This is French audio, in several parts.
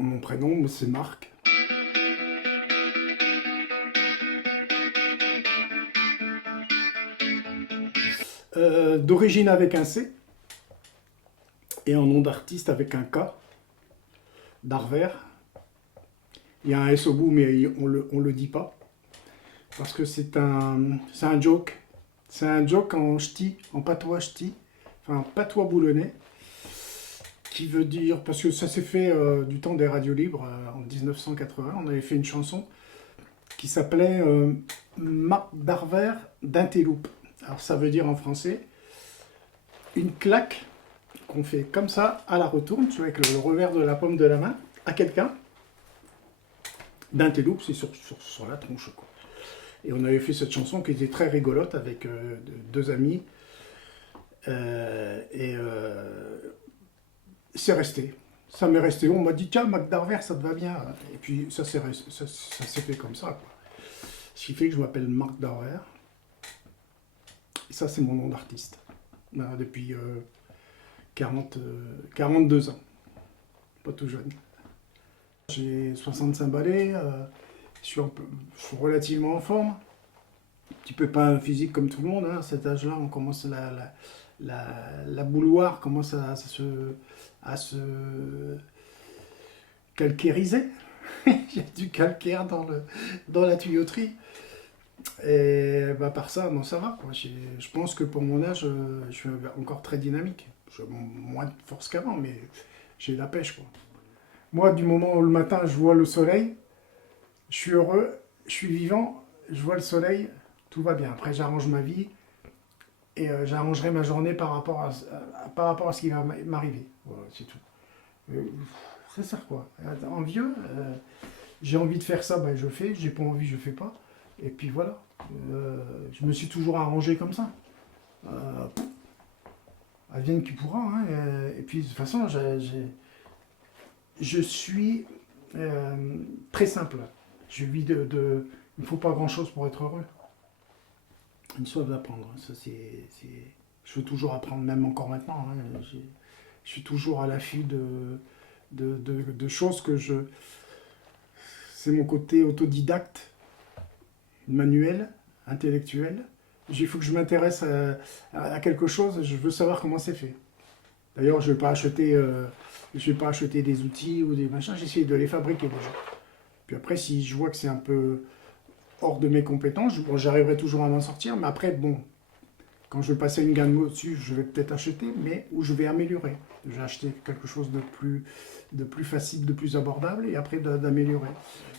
Mon prénom, c'est Marc. D'origine avec un C et en nom d'artiste avec un K, d'Arvers. Il y a un S au bout, mais on le dit pas parce que c'est un joke. C'est un joke en ch'ti, en patois ch'ti, enfin patois boulonnais, qui veut dire, parce que ça s'est fait du temps des radios libres en 1980, on avait fait une chanson qui s'appelait Marc d'Arvers d'Inteloupe. Alors ça veut dire en français une claque qu'on fait comme ça à la retourne, tu vois, avec le revers de la paume de la main, à quelqu'un. D'inteloupe, c'est sur la tronche, quoi. Et on avait fait cette chanson qui était très rigolote avec deux amis. C'est resté. Ça m'est resté. On m'a dit, tiens, Mac d'Arvers, ça te va bien. Et puis ça s'est fait comme ça, quoi. Ce qui fait que je m'appelle Marc d'Arvers. Et ça, c'est mon nom d'artiste. Voilà, depuis 42 ans. Pas tout jeune. J'ai 65 balais. Je suis relativement en forme. Un petit peu pas un physique comme tout le monde. Hein. À cet âge-là, on commence la bouilloire commence à se calcairiser. Il y a du calcaire dans la tuyauterie. Et bah, par ça, non, ça va. Quoi. Je pense que pour mon âge, je suis encore très dynamique. J'ai moins de force qu'avant, mais j'ai la pêche. Quoi. Moi, du moment où le matin, je vois le soleil, je suis heureux, je suis vivant, je vois le soleil, tout va bien. Après, j'arrange ma vie et j'arrangerai ma journée par rapport à ce qui va m'arriver. Voilà, c'est tout. C'est ça, quoi. En vieux, j'ai envie de faire ça, ben, je fais. J'ai pas envie, je fais pas. Et puis voilà. Je me suis toujours arrangé comme ça. Advienne qui pourra. Hein, et puis de toute façon, je suis très simple. Je vis il ne faut pas grand-chose pour être heureux. Une soif d'apprendre. Ça, je veux toujours apprendre, même encore maintenant. Hein. Je suis toujours à l'affût de choses que je... C'est mon côté autodidacte, manuel, intellectuel. Il faut que je m'intéresse à quelque chose, je veux savoir comment c'est fait. D'ailleurs, je ne vais pas acheter des outils ou des machins, j'essaie de les fabriquer déjà. Puis après, si je vois que c'est un peu hors de mes compétences, bon, j'arriverai toujours à m'en sortir, mais après, bon, quand je vais passer une gamme au-dessus, je vais peut-être acheter, mais où je vais améliorer. Je vais acheter quelque chose de plus facile, de plus abordable, et après d'améliorer.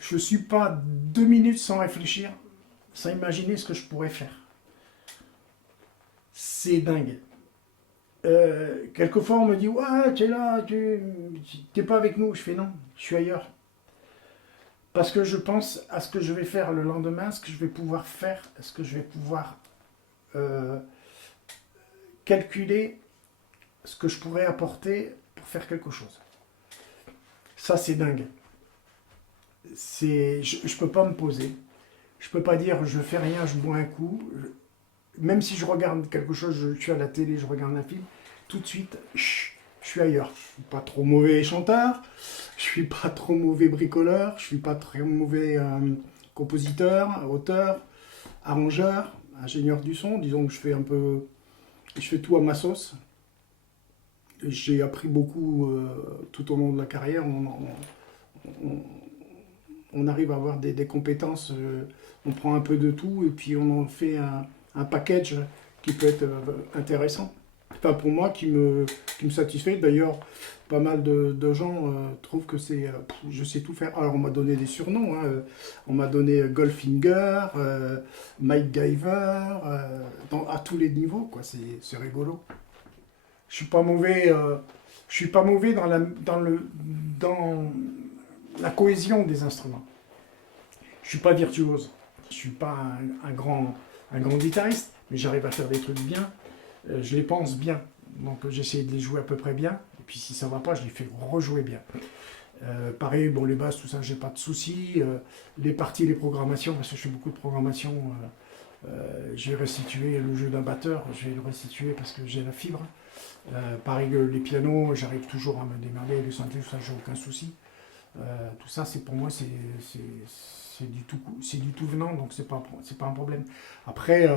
Je ne suis pas 2 minutes sans réfléchir, sans imaginer ce que je pourrais faire. C'est dingue. Quelquefois, on me dit, ouais, tu es là, tu n'es pas avec nous. Je fais non, je suis ailleurs. Parce que je pense à ce que je vais faire le lendemain, ce que je vais pouvoir faire, ce que je vais pouvoir calculer, ce que je pourrais apporter pour faire quelque chose. Ça, c'est dingue. Je ne peux pas me poser. Je ne peux pas dire je fais rien, je bois un coup. Même si je regarde quelque chose, je suis à la télé, je regarde un film, tout de suite, je suis ailleurs. Je ne suis pas trop mauvais chanteur, je ne suis pas trop mauvais bricoleur, je ne suis pas très mauvais compositeur, auteur, arrangeur, ingénieur du son. Disons que je fais tout à ma sauce. J'ai appris beaucoup tout au long de la carrière. On arrive à avoir des compétences, on prend un peu de tout et puis on en fait un package qui peut être intéressant. Enfin, pour moi, qui me satisfait. D'ailleurs, pas mal de gens trouvent que je sais tout faire. Alors, on m'a donné des surnoms. Hein. On m'a donné Goldfinger, Mike Giver, à tous les niveaux. Quoi. C'est rigolo. Je suis pas mauvais. Je suis pas mauvais dans la cohésion des instruments. Je suis pas virtuose. Je suis pas un grand guitariste, mais j'arrive à faire des trucs bien. Je les pense bien. Donc j'essaie de les jouer à peu près bien. Et puis si ça va pas, je les fais rejouer bien. Pareil, bon, les basses, tout ça, j'ai pas de soucis. Les parties, les programmations, parce que je fais beaucoup de programmation. J'ai restitué le jeu d'un batteur, je vais le restituer parce que j'ai la fibre. Pareil, les pianos, j'arrive toujours à me démerder. Les synthés, tout ça, j'ai aucun souci. Tout ça, c'est pour moi, c'est du tout venant, donc c'est pas un problème. Après,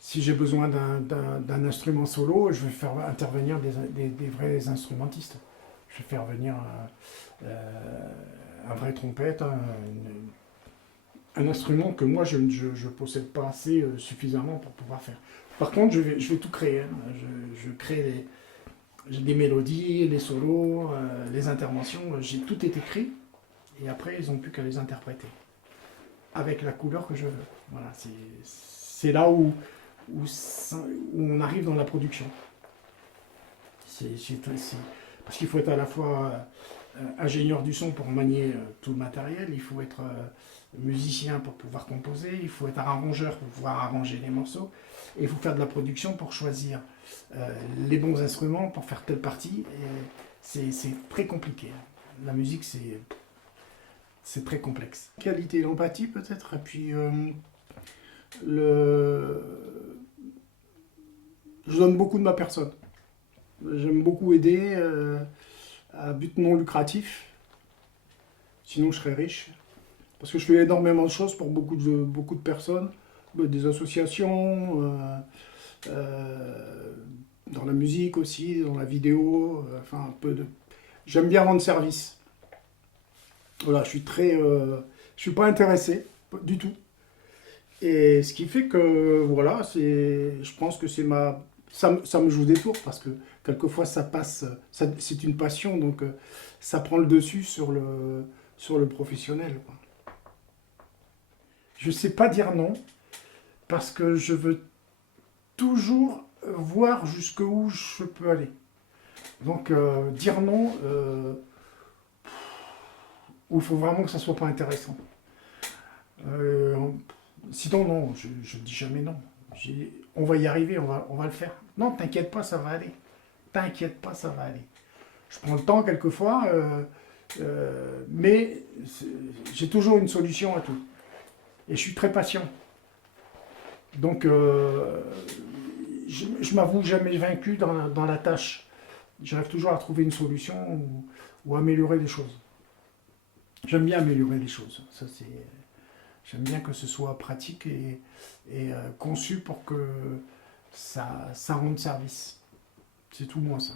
si j'ai besoin d'un instrument solo, je vais faire intervenir des vrais instrumentistes. Je vais faire venir un vrai trompette, un instrument que moi je ne possède pas assez suffisamment pour pouvoir faire. Par contre, je vais tout créer. Hein. Je crée j'ai des mélodies, les solos, les interventions. J'ai tout été écrit et après ils n'ont plus qu'à les interpréter avec la couleur que je veux. Voilà, c'est là où on arrive dans la production. Parce qu'il faut être à la fois ingénieur du son pour manier tout le matériel, il faut être musicien pour pouvoir composer, il faut être arrangeur pour pouvoir arranger les morceaux, et il faut faire de la production pour choisir les bons instruments pour faire telle partie. C'est très compliqué. La musique, c'est très complexe. Qualité, l'empathie peut-être, et puis je donne beaucoup de ma personne. J'aime beaucoup aider à but non lucratif, sinon je serais riche. Parce que je fais énormément de choses pour beaucoup de personnes, des associations, dans la musique aussi, dans la vidéo, enfin un peu de... J'aime bien rendre service. Voilà, je suis pas intéressé du tout. Et ce qui fait que, voilà, je pense que ça me joue des tours parce que quelquefois ça passe, c'est une passion, donc ça prend le dessus sur le professionnel, quoi. Je sais pas dire non parce que je veux toujours voir jusqu'où je peux aller. Donc dire non, où il faut vraiment que ça soit pas intéressant. Euh, Sinon, non, je dis jamais non. On va y arriver, on va le faire. Non, t'inquiète pas, ça va aller. T'inquiète pas, ça va aller. Je prends le temps quelquefois, mais j'ai toujours une solution à tout. Et je suis très patient. Donc, je m'avoue jamais vaincu dans la tâche. J'arrive toujours à trouver une solution ou améliorer les choses. J'aime bien améliorer les choses. J'aime bien que ce soit pratique et conçu pour que ça rende service. C'est tout moi ça.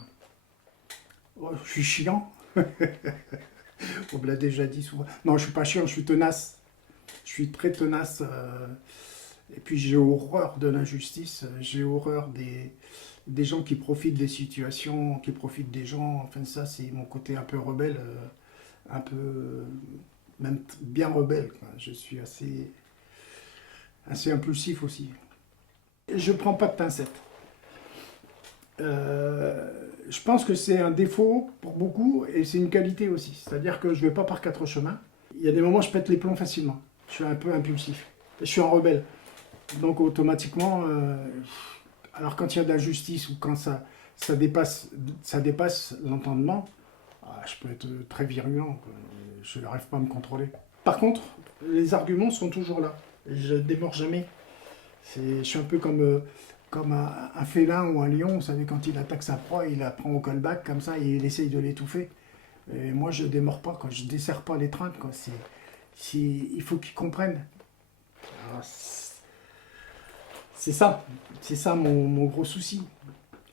Oh, je suis chiant. On me l'a déjà dit souvent. Non, je suis pas chiant, je suis tenace. Je suis très tenace. Et puis j'ai horreur de l'injustice. J'ai horreur des gens qui profitent des situations, qui profitent des gens. Enfin ça, c'est mon côté un peu rebelle, un peu même bien rebelle, quoi. Je suis assez impulsif aussi. Je prends pas de pincettes. Je pense que c'est un défaut pour beaucoup et c'est une qualité aussi. C'est-à-dire que je vais pas par quatre chemins. Il y a des moments où je pète les plombs facilement. Je suis un peu impulsif. Je suis un rebelle. Donc automatiquement, alors quand il y a de la justice ou quand ça dépasse l'entendement, je peux être très virulent, quoi. Je n'arrive pas à me contrôler. Par contre, les arguments sont toujours là. Je ne démords jamais. Je suis un peu comme un félin ou un lion. Vous savez, quand il attaque sa proie, il la prend au callback comme ça et il essaye de l'étouffer. Et moi, je ne démords pas, quoi. Je ne desserre pas l'étreinte, quoi. Il faut qu'ils comprennent. Alors, c'est ça mon gros souci.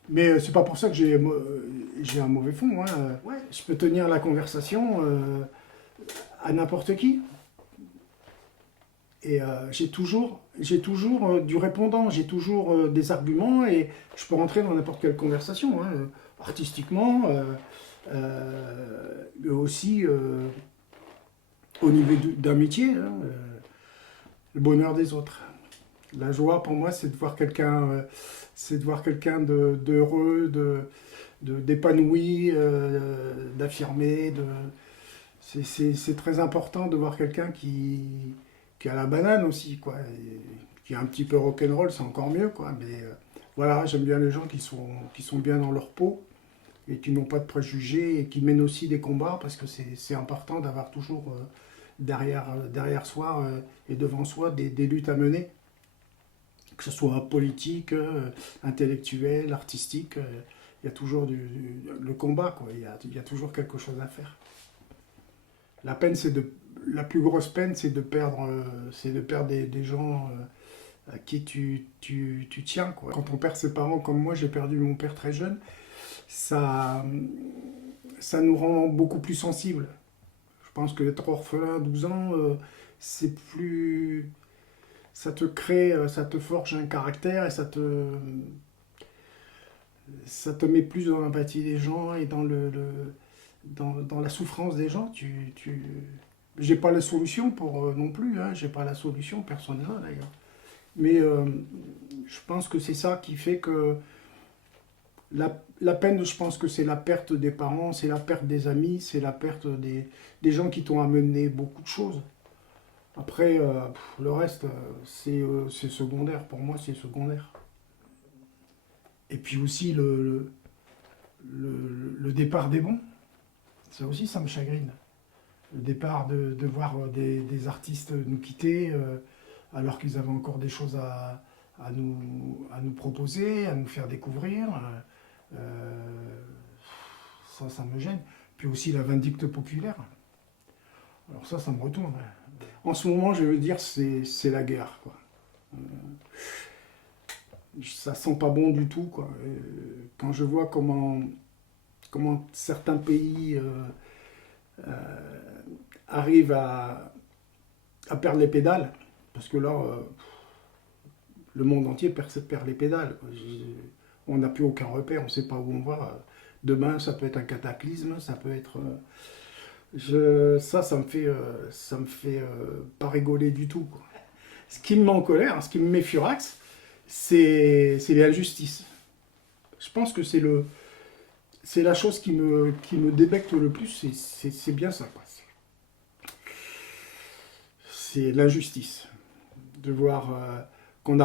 Mais c'est pas pour ça que j'ai un mauvais fond, hein. Ouais, je peux tenir la conversation à n'importe qui. Et j'ai toujours du répondant, j'ai toujours des arguments et je peux rentrer dans n'importe quelle conversation, hein, artistiquement, mais aussi au niveau d'un métier, hein, le bonheur des autres. La joie pour moi, c'est de voir quelqu'un d'heureux, d'épanoui, d'affirmé. C'est très important de voir quelqu'un qui a la banane aussi, quoi. Et qui est un petit peu rock'n'roll, c'est encore mieux, quoi. Mais voilà, j'aime bien les gens qui sont bien dans leur peau et qui n'ont pas de préjugés et qui mènent aussi des combats parce que c'est important d'avoir toujours derrière soi et devant soi des luttes à mener, que ce soit politique, intellectuel, artistique. Il y a toujours le combat, quoi. Il y a toujours quelque chose à faire. La peine, la plus grosse peine, c'est de perdre des gens à qui tu tiens, quoi. Quand on perd ses parents, comme moi, j'ai perdu mon père très jeune, ça, ça nous rend beaucoup plus sensibles. Je pense que être orphelin à 12 ans, c'est plus... Ça te crée, ça te forge un caractère et ça te met plus dans l'empathie des gens et dans la souffrance des gens. J'ai pas la solution pour non plus, hein, j'ai pas la solution, personne là d'ailleurs. Mais je pense que c'est ça qui fait que la peine, je pense que c'est la perte des parents, c'est la perte des amis, c'est la perte des gens qui t'ont amené beaucoup de choses. Après, le reste, c'est secondaire. Pour moi, c'est secondaire. Et puis aussi le départ des bons. Ça aussi, ça me chagrine. Le départ de voir des artistes nous quitter alors qu'ils avaient encore des choses à nous proposer, à nous faire découvrir. Ça me gêne. Puis aussi la vindicte populaire. Alors ça me retourne. En ce moment, je veux dire, c'est la guerre, quoi. Ça sent pas bon du tout, quoi. Quand je vois comment certains pays arrivent à perdre les pédales, parce que là, le monde entier perd les pédales, quoi. On n'a plus aucun repère, on ne sait pas où on va. Demain, ça peut être un cataclysme, ça peut être... ça me fait pas rigoler du tout, quoi. Ce qui me met en colère, ce qui me met furax, c'est l'injustice. Je pense que c'est la chose qui me débecte le plus, c'est bien ça, quoi. C'est l'injustice. De voir qu'on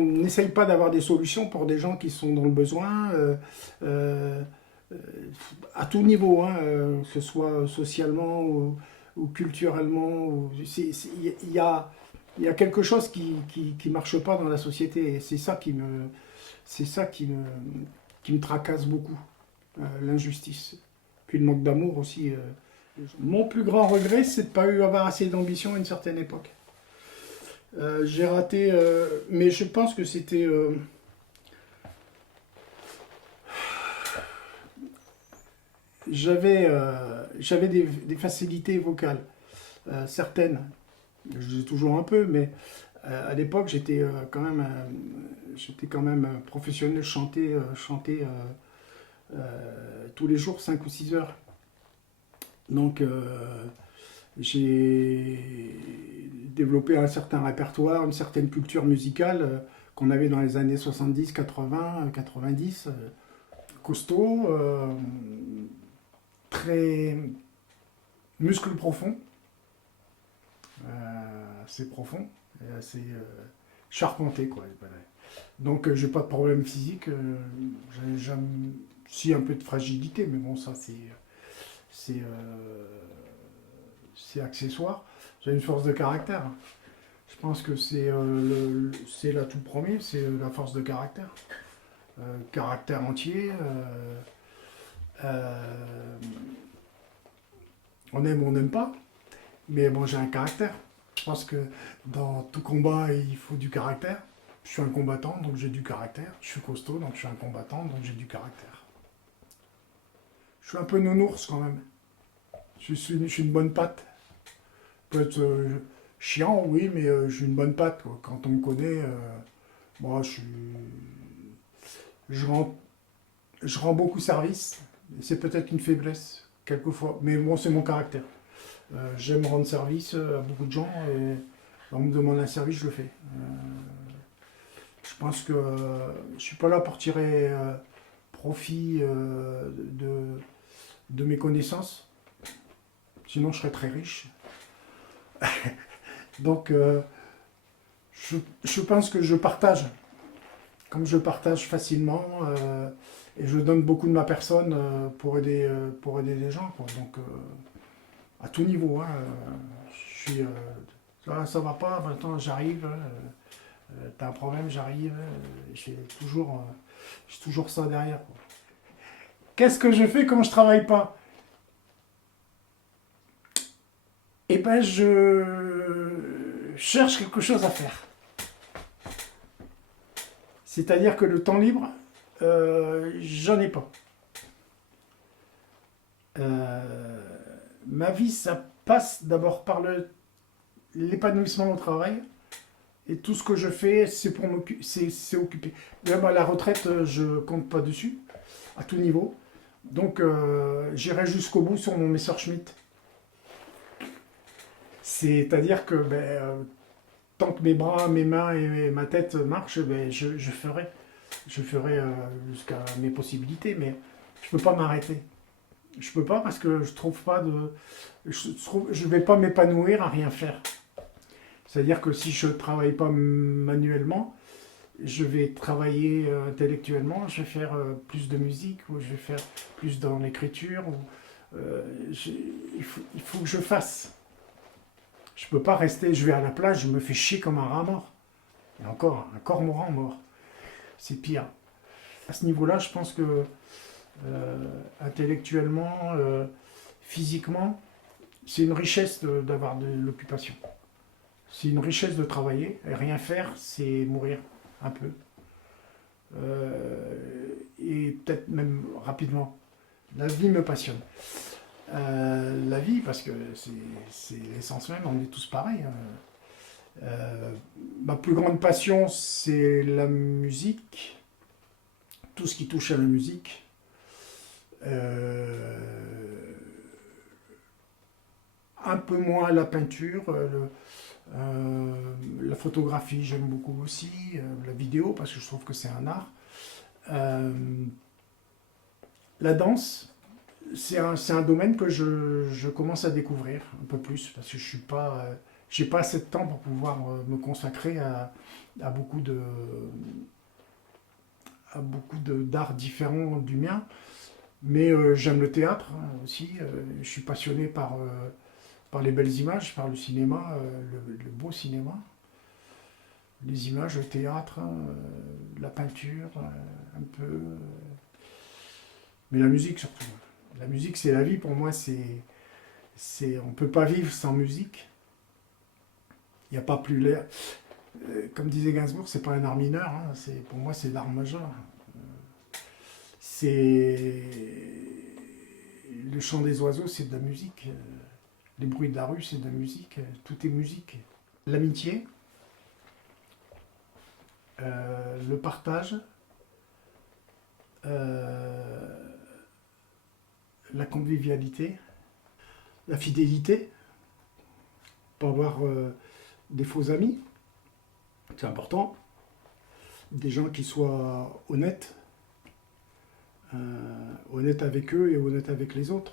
n'essaye pas d'avoir des solutions pour des gens qui sont dans le besoin, à tout niveau, hein, que ce soit socialement ou culturellement. Il y a quelque chose qui marche pas dans la société. Et c'est ça qui me tracasse beaucoup, l'injustice. Puis le manque d'amour aussi. Mon plus grand regret, c'est de ne pas avoir assez d'ambition à une certaine époque. J'ai raté, mais je pense que c'était... j'avais des facilités vocales, certaines. J'ai toujours un peu, mais à l'époque, j'étais quand même professionnel, chanter tous les jours 5 ou 6 heures. Donc, j'ai développé un certain répertoire, une certaine culture musicale qu'on avait dans les années 70, 80, 90. Costaud, très muscle profond, assez profond, et assez charpenté, quoi. Donc, j'ai pas de problème physique, j'ai jamais... Si, un peu de fragilité, mais bon, ça, c'est accessoire. J'ai une force de caractère. Je pense que c'est l'atout premier, c'est la force de caractère. Caractère entier. On aime ou on n'aime pas, mais bon, j'ai un caractère. Je pense que dans tout combat, il faut du caractère. Je suis un combattant, donc j'ai du caractère. Je suis costaud, donc je suis un combattant, donc j'ai du caractère. Je suis un peu nounours quand même. Je suis une bonne patte. Peut-être chiant, oui, mais je suis une bonne patte, quoi. Quand on me connaît, moi, je rends beaucoup service. C'est peut-être une faiblesse, quelquefois. Mais bon, c'est mon caractère. J'aime rendre service à beaucoup de gens et on me demande un service, je le fais. Je pense que je ne suis pas là pour tirer profit de mes connaissances. Sinon, je serais très riche. Donc, je pense que je partage. Comme je partage facilement et je donne beaucoup de ma personne pour aider les gens, quoi. Donc, à tout niveau, hein, je suis... ça va pas, attends, j'arrive, t'as un problème, j'arrive, j'ai toujours ça derrière, quoi. Qu'est-ce que je fais quand je travaille pas? Eh ben, je cherche quelque chose à faire. C'est-à-dire que le temps libre, j'en ai pas. Ma vie, ça passe d'abord par l'épanouissement au travail. Et tout ce que je fais, c'est pour m'occuper, c'est occupé. Même à la retraite, je compte pas dessus, à tout niveau. Donc, j'irai jusqu'au bout sur mon Messerschmitt. C'est-à-dire que tant que mes bras, mes mains et ma tête marchent, je ferai. Je ferai jusqu'à mes possibilités, mais je peux pas m'arrêter. Je peux pas parce que je trouve pas de. Je vais pas m'épanouir à rien faire. C'est-à-dire que si je ne travaille pas manuellement, je vais travailler intellectuellement, je vais faire plus de musique, ou je vais faire plus dans l'écriture. Il faut que je fasse. Je ne peux pas rester, je vais à la plage, je me fais chier comme un rat mort. Et encore, un cormoran mort. C'est pire. À ce niveau-là, je pense que intellectuellement, physiquement, c'est une richesse d'avoir de l'occupation. C'est une richesse de travailler, et rien faire, c'est mourir un peu. Et peut-être même rapidement. La vie me passionne. La vie, parce que c'est l'essence même, on est tous pareils. Ma plus grande passion, c'est la musique, tout ce qui touche à la musique. Un peu moins la peinture, la photographie, j'aime beaucoup aussi, la vidéo, parce que je trouve que c'est un art. La danse, c'est un domaine que je commence à découvrir un peu plus, parce que je suis pas, j'ai pas assez de temps pour pouvoir me consacrer à beaucoup d'arts différents du mien. Mais j'aime le théâtre aussi, je suis passionné par les belles images, par le cinéma, le beau cinéma. Les images, le théâtre, la peinture, un peu. Mais la musique surtout. La musique, c'est la vie. Pour moi, on ne peut pas vivre sans musique. Il n'y a pas plus l'air. Comme disait Gainsbourg, c'est pas un art mineur. Hein, pour moi, c'est l'art majeur. C'est le chant des oiseaux, c'est de la musique. Les bruits de la rue, c'est de la musique. Tout est musique. L'amitié, le partage, la convivialité, la fidélité, pas avoir des faux amis, c'est important. Des gens qui soient honnêtes, honnêtes avec eux et honnêtes avec les autres,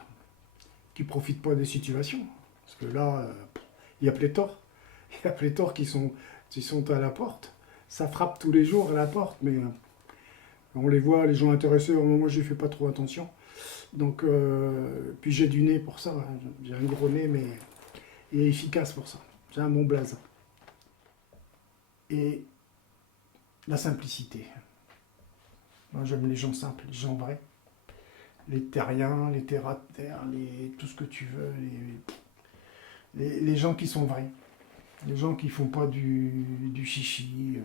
qui ne profitent pas des situations. Parce que là, il y a pléthore. Il y a pléthore qui sont à la porte. Ça frappe tous les jours à la porte, mais on les voit, les gens intéressés, moi je ne fais pas trop attention. Donc, puis j'ai du nez pour ça, hein. J'ai un gros nez, mais il est efficace pour ça. J'ai un bon blaze. Et la simplicité. Moi j'aime les gens simples, les gens vrais. Les terriens, les terre-à-terre, tout ce que tu veux, les gens qui sont vrais. Les gens qui font pas du chichi,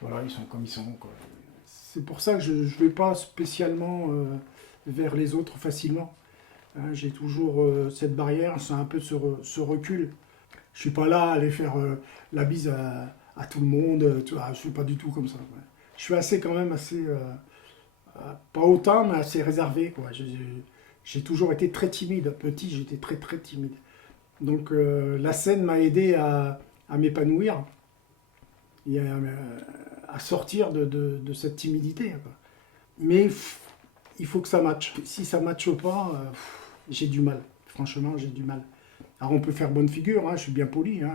voilà, ils sont comme ils sont, quoi. C'est pour ça que je ne vais pas spécialement vers les autres facilement. Hein, j'ai toujours cette barrière, c'est un peu ce recul. Je suis pas là à aller faire la bise à tout le monde, tu vois, je suis pas du tout comme ça. Ouais. Je suis quand même assez, pas autant, mais assez réservé, quoi. J'ai toujours été très timide. Petit, j'étais très très timide. Donc la scène m'a aidé à m'épanouir et à sortir de cette timidité, quoi. Mais il faut que ça matche. Si ça ne matche pas, j'ai du mal. Franchement, j'ai du mal. Alors on peut faire bonne figure, hein, je suis bien poli, hein,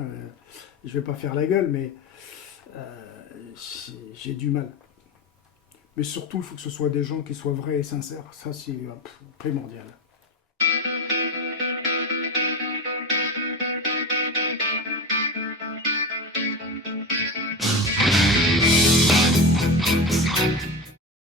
je ne vais pas faire la gueule, mais j'ai du mal. Mais surtout, il faut que ce soit des gens qui soient vrais et sincères. Ça, c'est primordial.